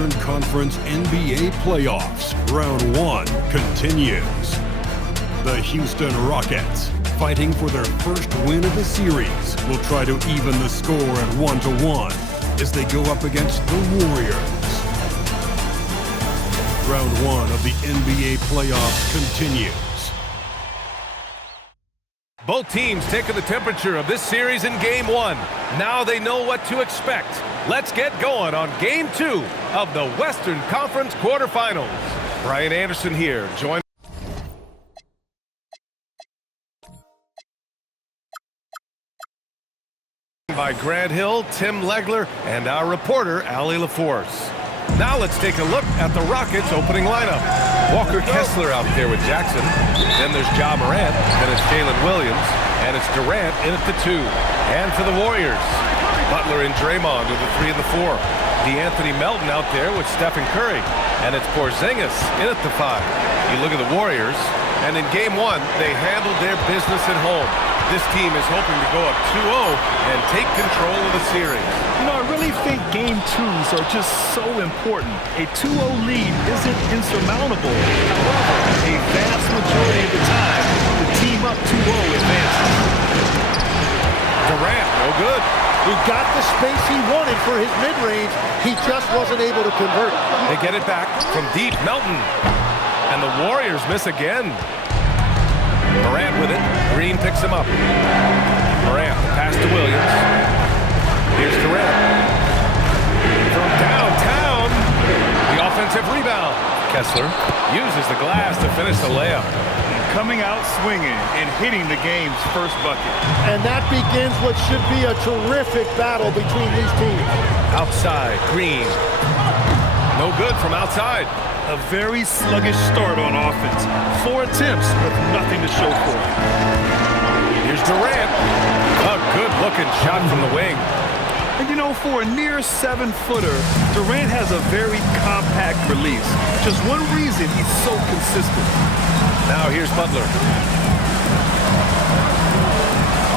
Western Conference NBA playoffs. Round 1 continues. The Houston Rockets, fighting for their first win of the series, will try to even the score at 1-1 as they go up against the Warriors. Round 1 of the NBA playoffs continues. Both teams taking the temperature of this series in Game 1. Now they know what to expect. Let's get going on Game 2 of the Western Conference quarterfinals. Brian Anderson here, joined by Grant Hill, Tim Legler, and our reporter, Allie LaForce. Now let's take a look at the Rockets' opening lineup. Walker Kessler out there with Jackson. Then there's Ja Morant. Then it's Jalen Williams. And it's Durant in at the 2. And for the Warriors, Butler and Draymond with the 3 and the 4. DeAnthony Melton out there with Stephen Curry. And it's Porzingis in at the 5. You look at the Warriors, and in Game 1, they handled their business at home. This team is hoping to go up 2-0 and take control of the series. You know, I really think Game 2s are just so important. A 2-0 lead isn't insurmountable. However, a vast majority of the time, the team up 2-0 advances. Durant, no good. He got the space he wanted for his mid-range. He just wasn't able to convert. They get it back from deep. Melton. And the Warriors miss again. Morant with it. Green picks him up. Morant, pass to Williams. Here's Durant. From downtown, the offensive rebound. Kessler uses the glass to finish the layup. Coming out swinging and hitting the game's first bucket. And that begins what should be a terrific battle between these teams. Outside, Green. No good from outside. A very sluggish start on offense. 4 attempts with nothing to show for it. Here's Durant. A good-looking shot from the wing. And you know, for a near 7-footer, Durant has a very compact release. Just one reason he's so consistent. Now here's Butler.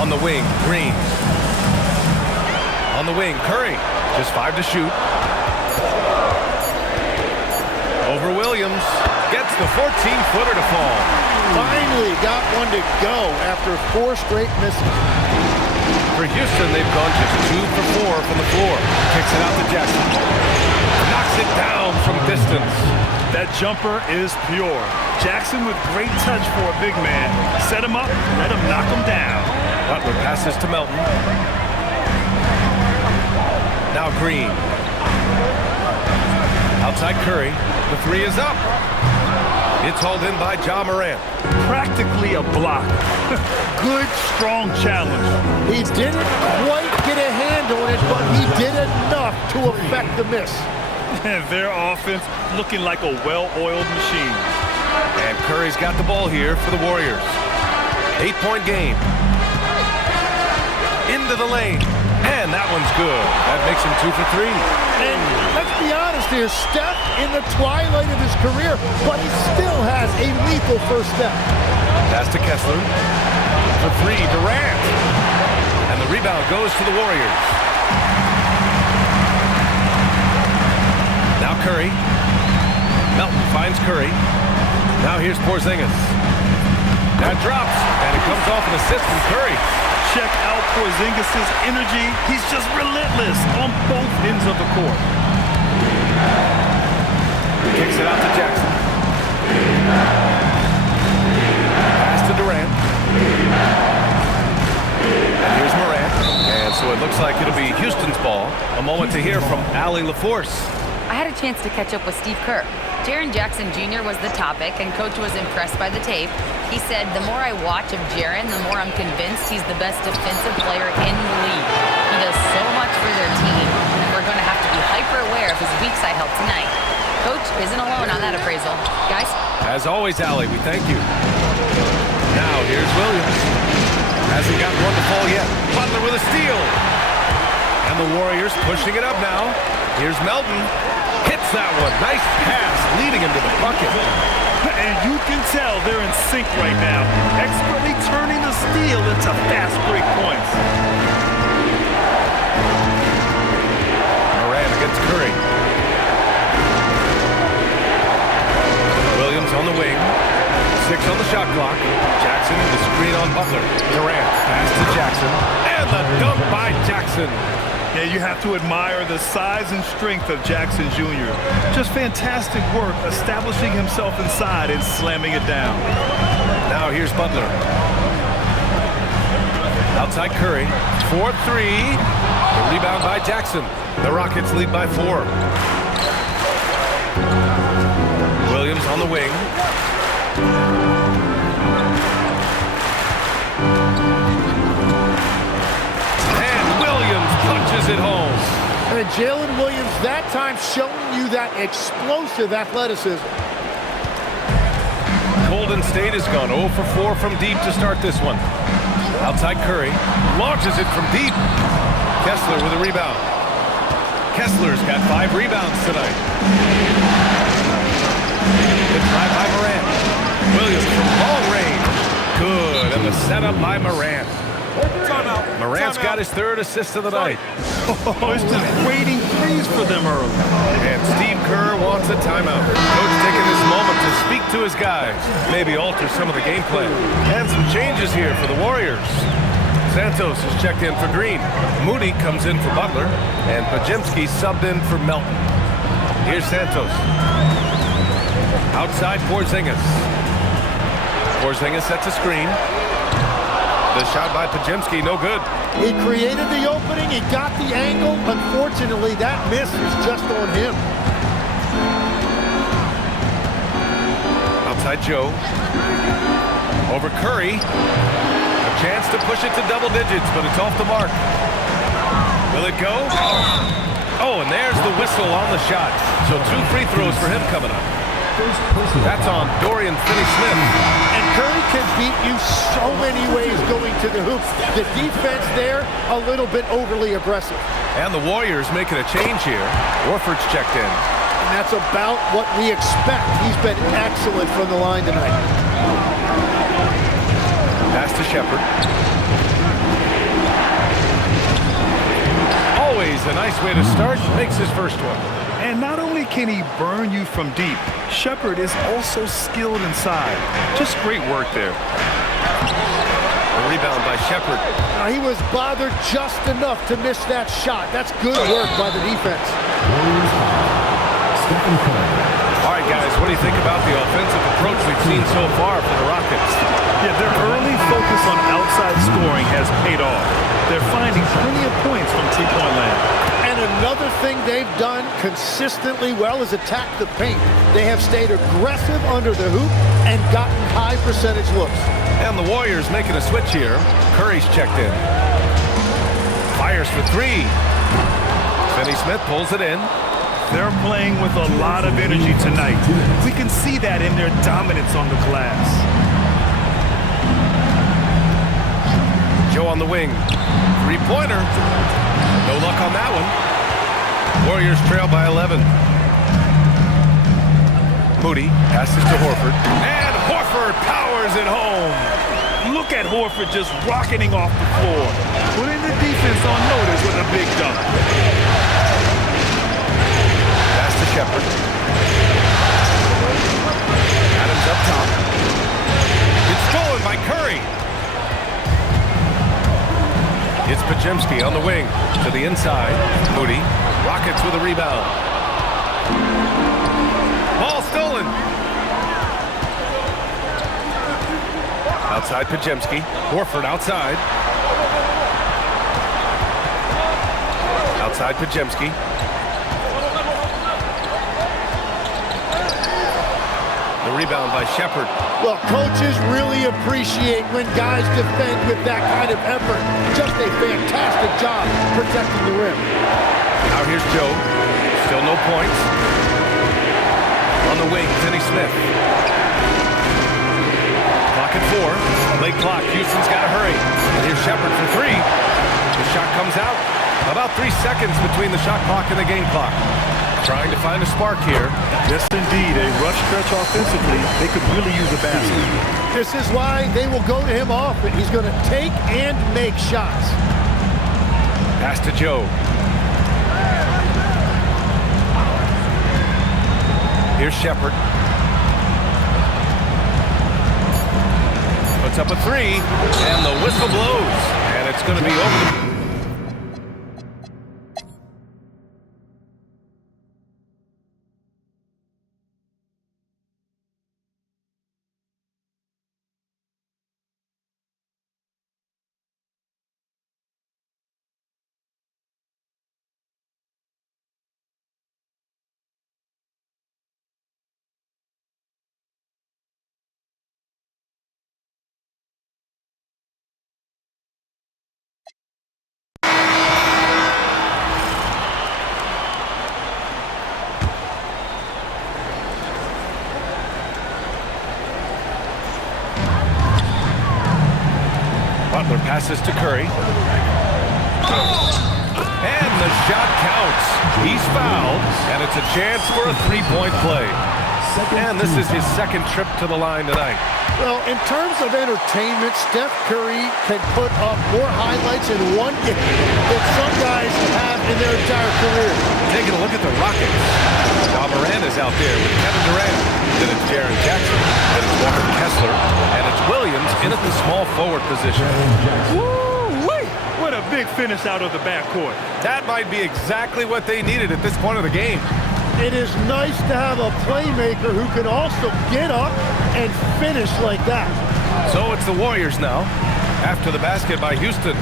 On the wing, Green. On the wing, Curry. Just 5 to shoot. Over Williams. Gets the 14-footer to fall. Finally got one to go after 4 straight misses. For Houston, they've gone just 2 for 4 from the floor. Kicks it out to Jackson. Knocks it down from distance. That jumper is pure. Jackson with great touch for a big man. Set him up, let him knock him down. Butler passes to Melton. Now Green. Outside Curry. The 3 is up. It's hauled in by Ja Morant. Practically a block. Good, strong challenge. He didn't quite get a hand on it, but he did enough to affect the miss. Their offense looking like a well-oiled machine. And Curry's got the ball here for the Warriors. 8-point game. Into the lane. And that one's good. That makes him 2 for 3. And let's be honest here, Steph in the twilight of his career, but he still has a lethal first step. Pass to Kessler. For 3, Durant. And the rebound goes to the Warriors. Now Curry. Melton finds Curry. Now here's Porzingis. That drops, and it comes off an assist from Curry. Check out Porzingis' energy. He's just relentless on both ends of the court. Kicks it out to Jackson. Pass to Durant. And here's Morant. And so it looks like it'll be Houston's ball. A moment to hear from Allie LaForce. I had a chance to catch up with Steve Kerr. Jaren Jackson Jr. was the topic, and Coach was impressed by the tape. He said, the more I watch of Jaren, the more I'm convinced he's the best defensive player in the league. He does so much for their team, and we're going to have to be hyper-aware of his weak side help tonight. Coach isn't alone on that appraisal. Guys? As always, Allie, we thank you. Now, here's Williams. Hasn't got one to fall yet. Butler with a steal. And the Warriors pushing it up now. Here's Melton. Hits that one. Nice pass, leading him to the bucket. And you can tell they're in sync right now, expertly turning the steal into fast break points. Morant against Curry. on Butler. Durant, pass to Jackson. And the dunk by Jackson. Yeah, you have to admire the size and strength of Jackson Jr. Just fantastic work establishing himself inside and slamming it down. Now here's Butler. Outside Curry. 4-3. The rebound by Jackson. The Rockets lead by 4. Williams on the wing. And Williams punches it home. And Jalen Williams that time showing you that explosive athleticism. Golden State has gone 0 for 4 from deep to start this one. Outside Curry. Launches it from deep. Kessler with a rebound. Kessler's got 5 rebounds tonight. Good drive by Morant. Williams from long range. Good, and the setup by Morant. Morant's got his 3rd assist of the night. Oh, it's just waiting threes for them early. And Steve Kerr wants a timeout. Coach taking this moment to speak to his guys. Maybe alter some of the game plan. And some changes here for the Warriors. Santos is checked in for Green. Moody comes in for Butler. And Podziemski subbed in for Melton. Here's Santos. Outside Porzingis. Porzingis sets a screen. The shot by Podziemski, no good. He created the opening, he got the angle. Unfortunately, that miss is just on him. Outside Joe. Over Curry. A chance to push it to double digits, but it's off the mark. Will it go? Oh, and there's the whistle on the shot. So 2 free throws for him coming up. That's on Dorian Finney-Smith. And Curry can beat you so many ways going to the hoop. The defense there, a little bit overly aggressive. And the Warriors making a change here. Horford's checked in. And that's about what we expect. He's been excellent from the line tonight. Pass to Shepherd. Always a nice way to start. Makes his first one. And not only can he burn you from deep, Shepherd is also skilled inside. Just great work there. A rebound by Shepherd. He was bothered just enough to miss that shot. That's good work by the defense. All right, guys, what do you think about the offensive approach we've seen so far for the Rockets? Yeah, their early focus on outside scoring has paid off. They're finding plenty of points from three-point land. And another thing they've done consistently well is attack the paint. They have stayed aggressive under the hoop and gotten high percentage looks. And the Warriors making a switch here. Curry's checked in. Fires for 3. Finney-Smith pulls it in. They're playing with a lot of energy tonight. We can see that in their dominance on the glass. Joe on the wing. 3-pointer. No luck on that one. Warriors trail by 11. Moody passes to Horford. And Horford powers it home. Look at Horford just rocketing off the floor. Putting the defense on notice with a big dunk. Pass to Shepherd. Adams up top. It's stolen by Curry. It's Podziemski on the wing to the inside. Moody. Rockets with a rebound. Ball stolen. Outside Podziemski. Horford outside. Outside Podziemski. The rebound by Shepherd. Well, coaches really appreciate when guys defend with that kind of effort. Just a fantastic job protecting the rim. Now here's Joe. Still no points. On the wing, Finney-Smith. Clock at 4. Late clock. Houston's got to hurry. And here's Shepherd for 3. The shot comes out. About 3 seconds between the shot clock and the game clock. Trying to find a spark here. Yes, indeed. A rough stretch offensively. They could really use a basket. This is why they will go to him often. He's going to take and make shots. Pass to Joe. Here's Shepherd. puts up a three, and the whistle blows, and it's going to be over. Butler passes to Curry. And the shot counts. He's fouled, and it's a chance for a three-point play. And this is his second trip to the line tonight. Well, in terms of entertainment, Steph Curry can put up more highlights in one game than some guys have in their entire career. Taking a look at the Rockets. Ja Morant is out there with Kevin Durant. Then it's Jaren Jackson. Then it's Walker Kessler. And it's Williams in at the small forward position. Woo-wee! What a big finish out of the backcourt. That might be exactly what they needed at this point of the game. It is nice to have a playmaker who can also get up and finish like that. So it's the Warriors now. After the basket by Houston.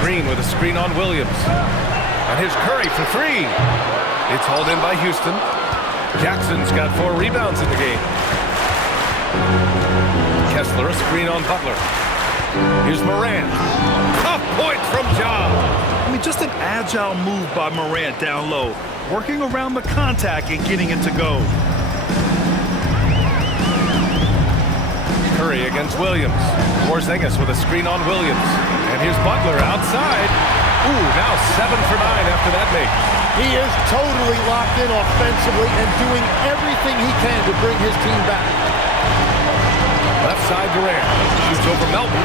Green with a screen on Williams. And here's Curry for three. It's hauled in by Houston. Jackson's got 4 rebounds in the game. Kessler, a screen on Butler. Here's Morant. Tough point from Ja. I mean, just an agile move by Morant down low, working around the contact and getting it to go. Curry against Williams. Porzingis with a screen on Williams. And here's Butler outside. Ooh, now 7 for 9 after that make. He is totally locked in offensively and doing everything he can to bring his team back. Left side Durant. Shoots over Melton.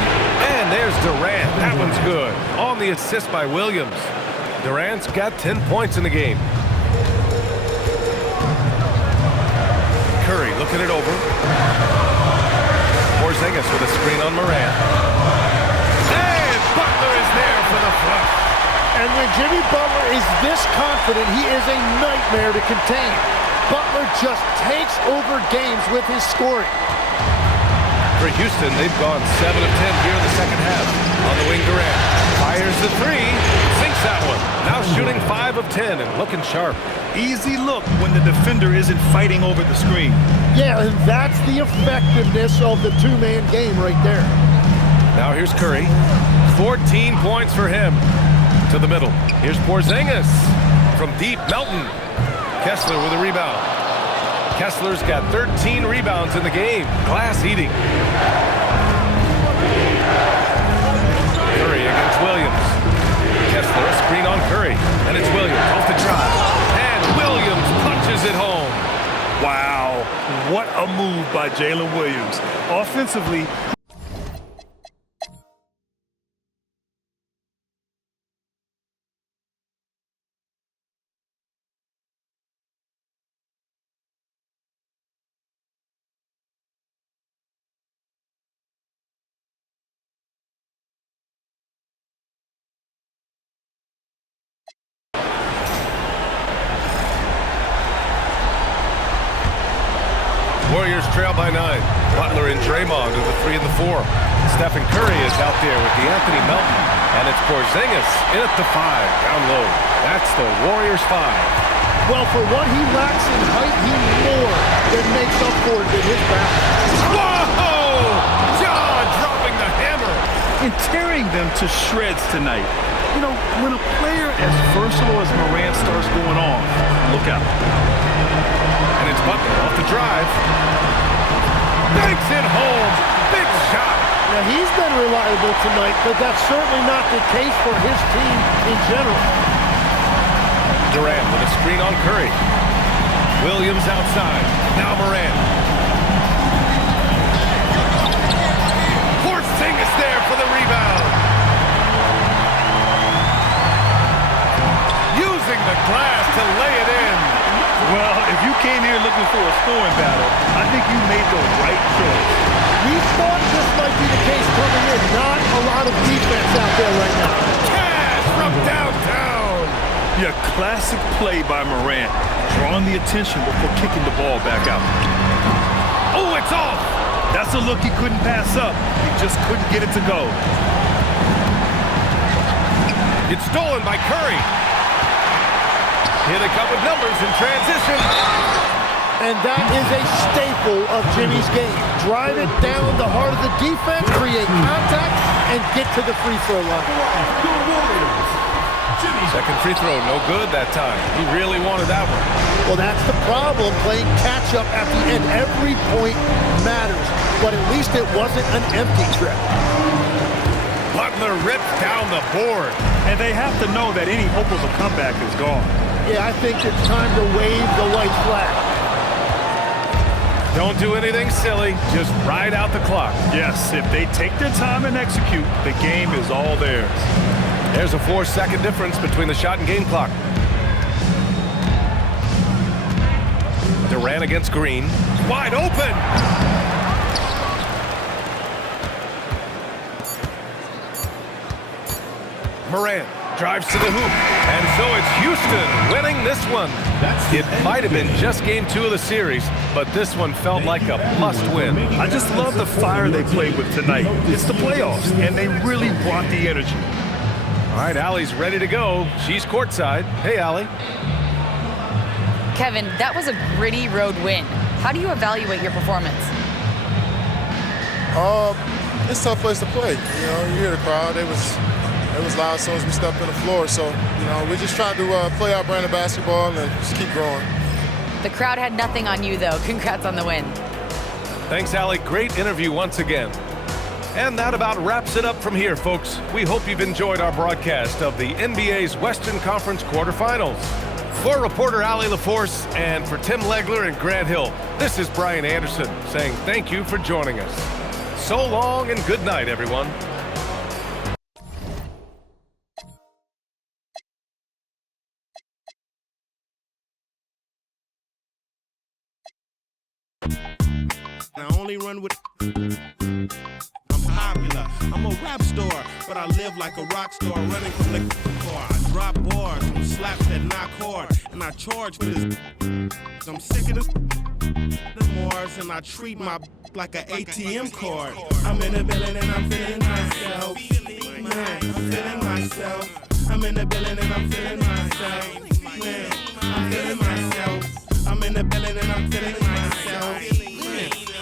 And there's Durant. That one's good. On the assist by Williams. Durant's got 10 points in the game. Curry looking it over. Porzingis with a screen on Morant. And Butler is there for the flush. And when Jimmy Butler is this confident, he is a nightmare to contain. Butler just takes over games with his scoring. For Houston, they've gone 7 of 10 here in the second half. On the wing, Durant fires the three, sinks that one. Now shooting 5 of 10 and looking sharp. Easy look when the defender isn't fighting over the screen. Yeah, and that's the effectiveness of the two-man game right there. Now here's Curry. 14 points for him. To the middle. Here's Porzingis. From deep, Melton. Kessler with a rebound. Kessler's got 13 rebounds in the game. Glass eating. Curry against Williams. Kessler, a screen on Curry. And it's Williams off the drive. And Williams punches it home. Wow, what a move by Jalen Williams. Offensively, Warriors trail by 9. Butler and Draymond are the 3 and the 4. Stephen Curry is out there with DeAnthony Melton. And it's Porzingis in at the 5, down low. That's the Warriors 5. Well, for what he lacks in height, he more than makes up for it with his balance. Whoa! John dropping the hammer. and tearing them to shreds tonight. You know, when a player as versatile as Morant starts going off, look out. And it's Butler off the drive. Banks it home. Big shot. Now, he's been reliable tonight, but that's certainly not the case for his team in general. Durant with a screen on Curry. Williams outside. Now Morant. Porzingis there for the rebound. Using the glass to lay it in. Well, if you came here looking for a scoring battle, I think you made the right choice. We thought this might be the case coming in. Not a lot of defense out there right now. Cash from downtown. Yeah, classic play by Morant, drawing the attention before kicking the ball back out. Oh, it's off. That's a look he couldn't pass up. He just couldn't get it to go. It's stolen by Curry. Here they come with numbers in transition. And that is a staple of Jimmy's game. Drive it down the heart of the defense, create contact, and get to the free throw line. Second free throw, no good that time. He really wanted that one. Well, that's the problem, playing catch-up at the end. Every point matters, but at least it wasn't an empty trip. Butler rips down the board. And they have to know that any hope of a comeback is gone. Yeah, I think it's time to wave the white flag. Don't do anything silly, just ride out the clock. Yes, if they take their time and execute, the game is all theirs. There's a 4-second difference between the shot and game clock. Durant against Green. Wide open! Morant drives to the hoop. And so it's Houston winning this one. It might have been just game 2 of the series, but this one felt like a must-win. I just love the fire they played with tonight. It's the playoffs, and they really brought the energy. All right, Allie's ready to go. She's courtside. Hey, Allie. Kevin, that was a gritty road win. How do you evaluate your performance? It's a tough place to play. You know, you hear the crowd. It was loud as soon as we stepped on the floor. So, you know, we just tried to play our brand of basketball and just keep growing. The crowd had nothing on you, though. Congrats on the win. Thanks, Allie. Great interview once again. And that about wraps it up from here, folks. We hope you've enjoyed our broadcast of the NBA's Western Conference quarterfinals. For reporter Allie LaForce and for Tim Legler and Grant Hill, this is Brian Anderson saying thank you for joining us. So long and good night, everyone. I only run with. I'm popular. I'm a rap star, but I live like a rock star, running from the car. I drop bars from slaps that knock hard, and I charge for this. I'm sick of the Mars, and I treat my like an ATM card. I'm in the building and I'm feeling myself. Man, I'm feeling myself. I'm in the building and I'm feeling myself. Man, I'm feeling myself. I'm in the building and I'm feeling myself.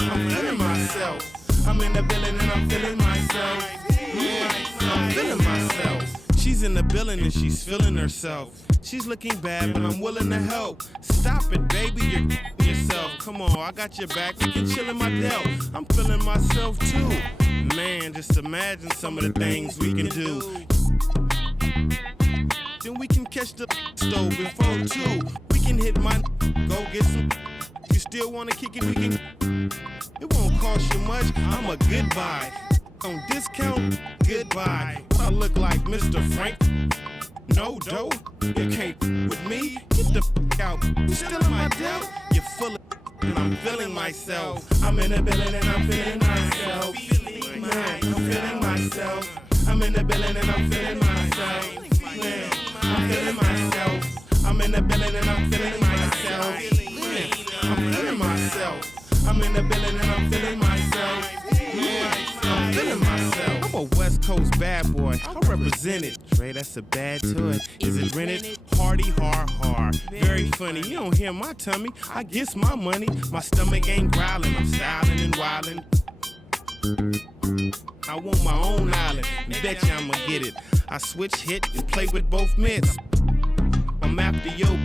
I'm feeling myself. I'm in the building and I'm feeling myself. Yeah, I'm feeling myself. She's in the building and she's feeling herself. She's looking bad, but I'm willing to help. Stop it, baby, you're yourself. Come on, I got your back. We can chill in my delt. I'm feeling myself too. Man, just imagine some of the things we can do. Then we can catch the stove before 2. We can hit my go get some. You still wanna kick it, we can. It won't cost you much, I'm a goodbye. On discount, goodbye. I look like Mr. Frank. No dough, you can't with me. Get the out, you still in my doubt. You're full of and I'm feeling myself. I'm in the building and I'm feeling myself. Man, I'm feeling myself. I'm in the building and I'm feeling myself. Man, I'm feeling myself. I'm in the building and I'm feeling myself. Man, I'm feeling myself. I'm in the building and I'm feeling myself. Yeah, I'm feeling myself. I'm a West Coast bad boy. I represent it. Dre, that's a bad to it. Is it rented? Hardy, hard. Very funny. You don't hear my tummy. I guess my money. My stomach ain't growling. I'm styling and wilding. I want my own island. Bet you I'ma get it. I switch hit and play with both mitts. I'm after yo.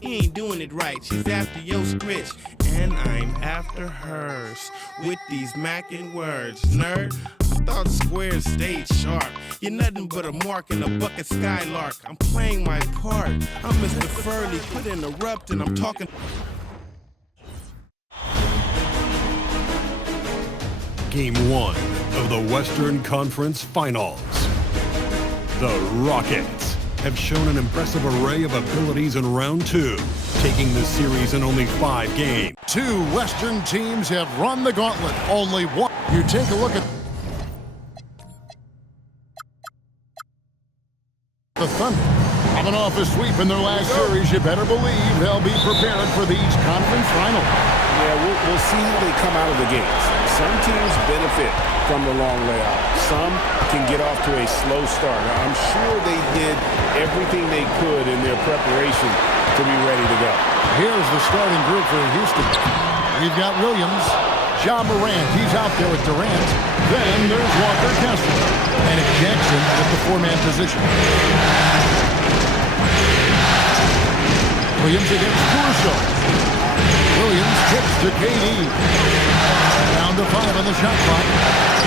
He ain't doing it right. She's after yo scritch. And I'm after hers with these mackin' words. Nerd, I thought squares stayed sharp. You're nothing but a mark in a bucket skylark. I'm playing my part. I'm Mr. Furley, quit interrupting. I'm talking. Game 1 of the Western Conference Finals. The Rockets have shown an impressive array of abilities in round 2 taking the series in only 5 games. Two Western teams have run the gauntlet. Only one. You take a look at the Thunder. Coming off a sweep in their last series, you better believe they'll be prepared for these conference finals. Yeah, we'll see how they come out of the gates. Some teams benefit from the long layout. Some can get off to a slow start. Now, I'm sure they did everything they could in their preparation to be ready to go. Here's the starting group for Houston. We've got Williams, Ja Morant, he's out there with Durant. Then there's Walker Kessler. And it's Jackson at the 4-man position. Williams against Caruso. Williams kicks to KD. Down to 5 on the shot clock.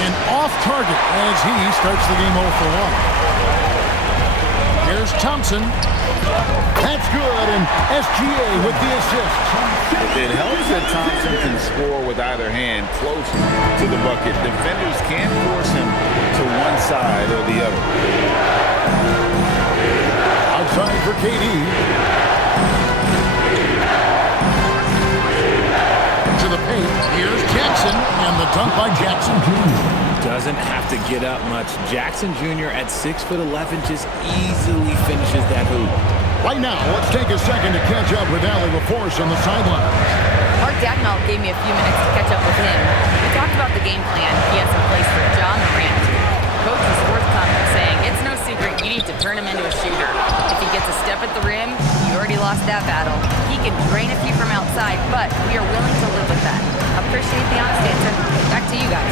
And off target as he starts the game 0 for 1. Here's Thompson. That's good, and SGA with the assist. It helps that Thompson can score with either hand close to the bucket. Defenders can't force him to one side or the other. Outside for KD. To the paint. Here's Jackson, and the dunk by Jackson Jr. Doesn't have to get up much. Jackson Jr. at 6'11" just easily finishes that hoop. Right now, let's take a second to catch up with Allie LaForce on the sideline. Mark Dagnall gave me a few minutes to catch up with him. We talked about the game plan he has in place for Ja Morant. Coach was forthcoming, saying it's no secret you need to turn him into a shooter. If he gets a step at the rim, you already lost that battle. He can drain a few from outside, but we are willing to live with that. Appreciate the honest answer. Back to you guys.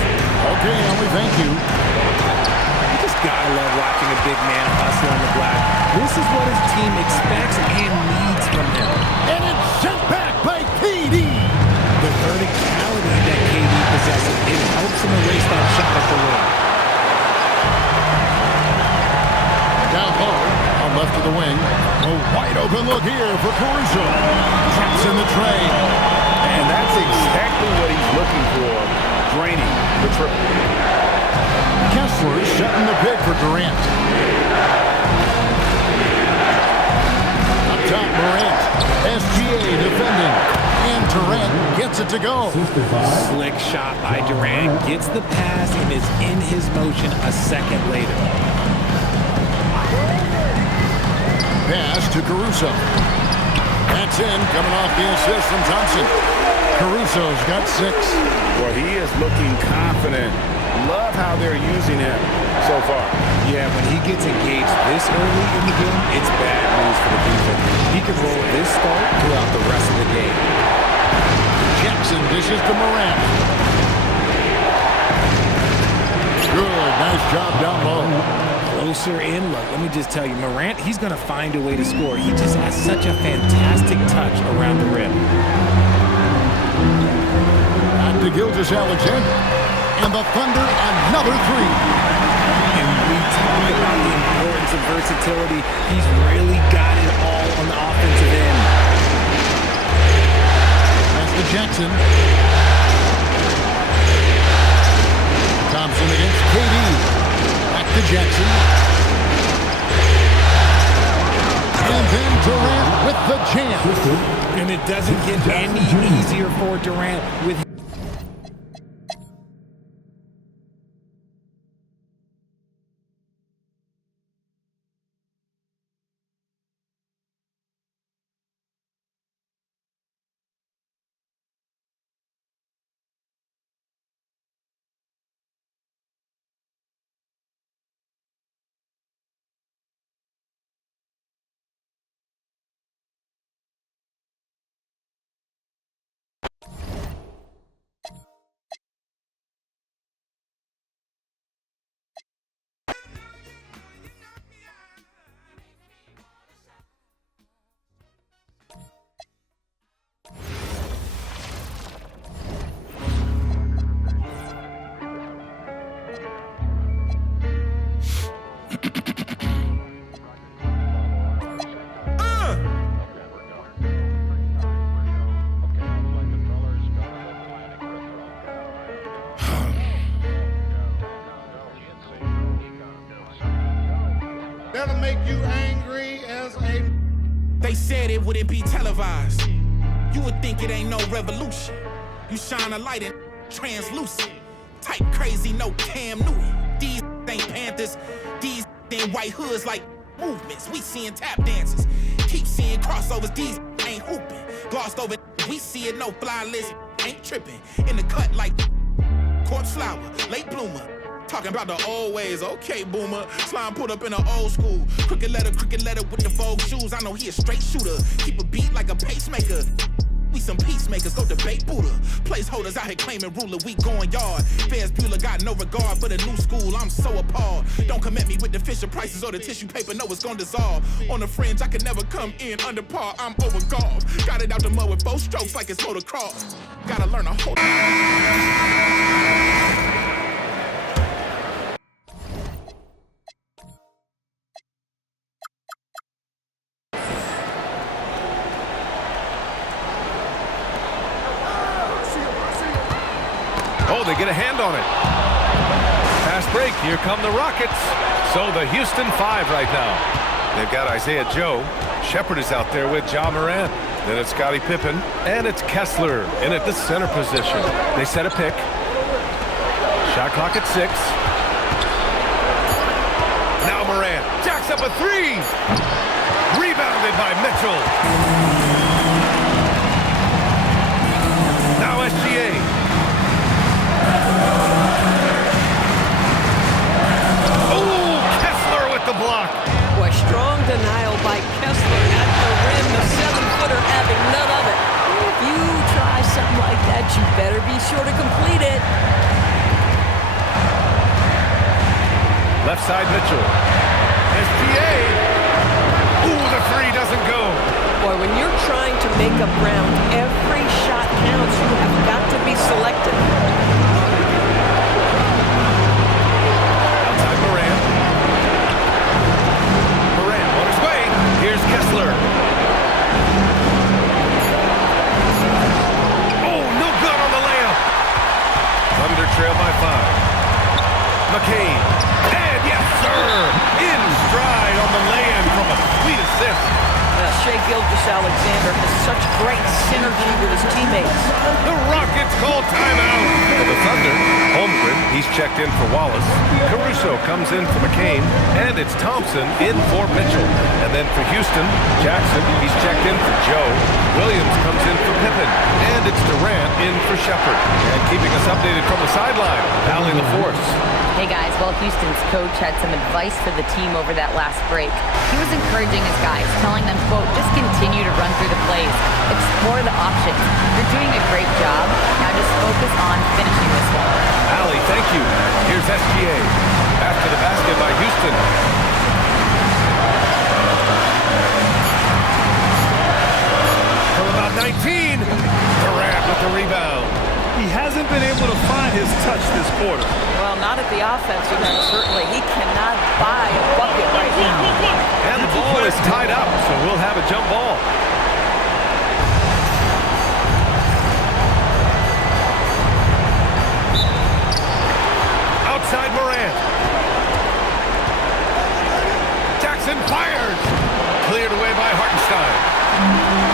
Okay, Allie, thank you. You just gotta love watching a big man hustle on the block. This is what his team expects and needs from him. And it's sent back by KD. The verticality that KD possesses, it helps him erase that shot at the rim. Down low, on left of the wing. A wide open look here for Caruso. Traps in the tray. And that's exactly what he's looking for, draining the triple. Kessler setting the pick for Durant. Up top, Morant. SGA defending. And Durant gets it to go. Slick shot by Durant. Gets the pass and is in his motion a second later. Pass to Caruso. That's in, coming off the assist from Thompson. Caruso's got 6. Well, he is looking confident. Love how they're using him so far. Yeah, when he gets engaged this early in the game, it's bad news for the defense. He can roll this start throughout the rest of the game. Jackson dishes to Morant. Good, nice job down low. Closer in, look, let me just tell you, Morant, he's going to find a way to score. He just has such a fantastic touch around the rim. Back to Gilgeous-Alexander. And the Thunder, another 3. And we talk about the importance of versatility. He's really got it all on the offensive end. That's to Jackson. Thompson against KD. Back to Jackson. And then Durant with the jam. And it doesn't get any easier for Durant with That'll make you angry as a... They said it wouldn't be televised. You would think it ain't no revolution. You shine a light and translucent. Type crazy, no Cam Newton. These ain't Panthers. These ain't white hoods like movements. We seeing tap dances. Keep seeing crossovers. These ain't hooping. Glossed over. We see it, no fly list. Ain't tripping. In the cut like corpse flower, late bloomer. Talking about the old ways, okay, boomer. Slime put up in an old school. Crooked letter with the Vogue shoes. I know he a straight shooter. Keep a beat like a pacemaker. We some peacemakers, go debate Buddha. Placeholders out here claiming ruler, we going yard. Fairs Bueller got no regard for the new school, I'm so appalled. Don't come at me with the Fisher prices or the tissue paper, no, it's gonna dissolve. On the fringe, I could never come in under par, I'm overgolfed. Got it out the mud with both strokes like it's motocross. Gotta learn a whole... Oh, they get a hand on it. Fast break. Here come the Rockets. So the Houston 5 right now. They've got Isaiah Joe. Shepard is out there with Ja Morant. Then it's Scottie Pippen. And it's Kessler in at the center position. They set a pick. Shot clock at 6. Now Morant jacks up a 3. Rebounded by Mitchell. Now SGA. The block. Boy, strong denial by Kessler at the rim. The 7-footer having none of it. If you try something like that, you better be sure to complete it. Left side Mitchell. SGA. Ooh, the 3 doesn't go. Boy, when you're trying to make up ground, every shot counts. You have got to be selective. Outside Morant. Here's Kessler. Oh, no good on the layup. Thunder trail by 5. McCain. And yes, sir. In stride on the lay-in from a sweet assist. Shai Gilgeous-Alexander has such great synergy with his teammates. The Rockets call timeout. For the Thunder, Holmgren, he's checked in for Wallace. Caruso comes in for McCain. And it's Thompson in for Mitchell. And then for Houston, Jackson, he's checked in for Joe. Williams comes in for Pippen. And it's Durant in for Shepard. And keeping us updated from the sideline, Allie LaForce. Hey guys, well, Houston's coach had some advice for the team over that last break. He was encouraging his guys, telling them, quote, just continue to run through the plays, explore the options. You're doing a great job. Now just focus on finishing this one. Allie, thank you. Here's SGA. After the basket by Houston. From about 19, Durant with the rebound. He hasn't been able to find his touch this quarter. Well, not at the offensive end, certainly. He cannot buy a bucket right now. And the ball is tied up, so we'll have a jump ball. Outside Morant. Jackson fires. Cleared away by Hartenstein.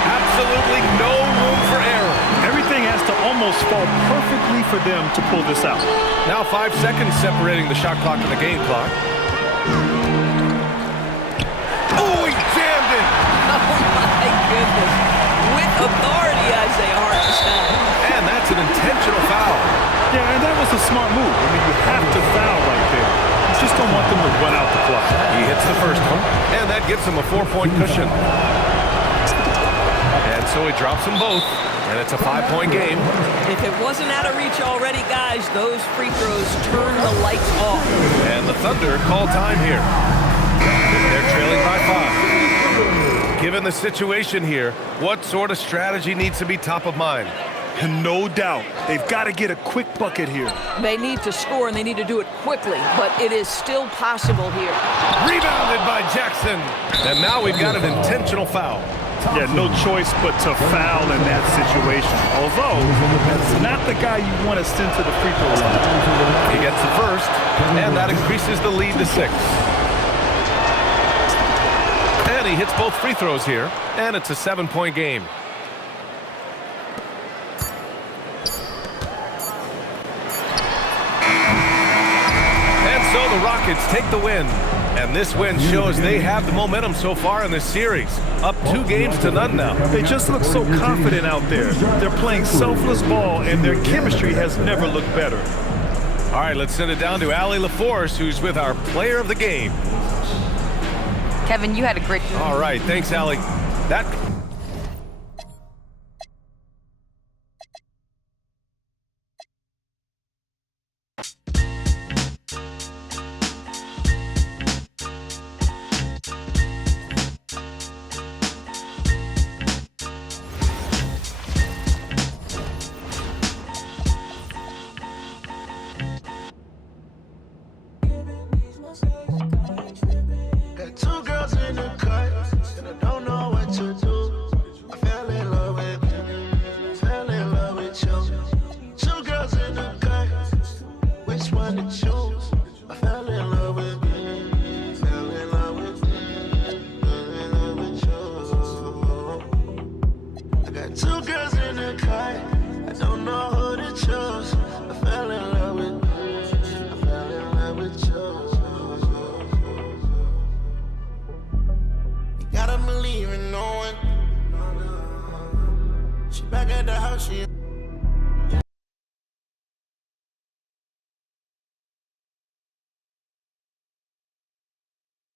Absolutely no room for error. Everything has to almost fall perfectly for them to pull this out. Now 5 seconds separating the shot clock and the game clock. Oh, he jammed it! Oh, my goodness. With authority, Isaiah Hartenstein. And that's an intentional foul. Yeah, and that was a smart move. I mean, you have to foul right there. You just don't want them to run out the clock. He hits the first one, and that gives him a 4-point cushion. And so he drops them both, and it's a 5-point game. If it wasn't out of reach already, guys, those free throws turn the lights off. And the Thunder call time here. They're trailing by 5. Given the situation here, what sort of strategy needs to be top of mind? And no doubt, they've got to get a quick bucket here. They need to score, and they need to do it quickly, but it is still possible here. Rebounded by Jackson. And now we've got an intentional foul. Yeah, no choice but to foul in that situation. Although, that's not the guy you want to send to the free throw line. He gets the first, and that increases the lead to 6. And he hits both free throws here, and it's a 7-point game. And so the Rockets take the win. And this win shows they have the momentum so far in this series. Up 2 games to none now. They just look so confident out there. They're playing selfless ball, and their chemistry has never looked better. All right, let's send it down to Allie LaForce, who's with our player of the game. Kevin, you had a great... All right, thanks, Allie. That... Got 2 girls in the cut, and I don't know what to do. I fell in love with you, fell in love with you. 2 girls in the cut, which one to choose? I fell in love with you, fell in love with you, fell in love with you. I got 2 girls in the cut, I don't know who to choose. I fell in love with you, I fell in love with you. Gotta believe in no one. She back at the house, she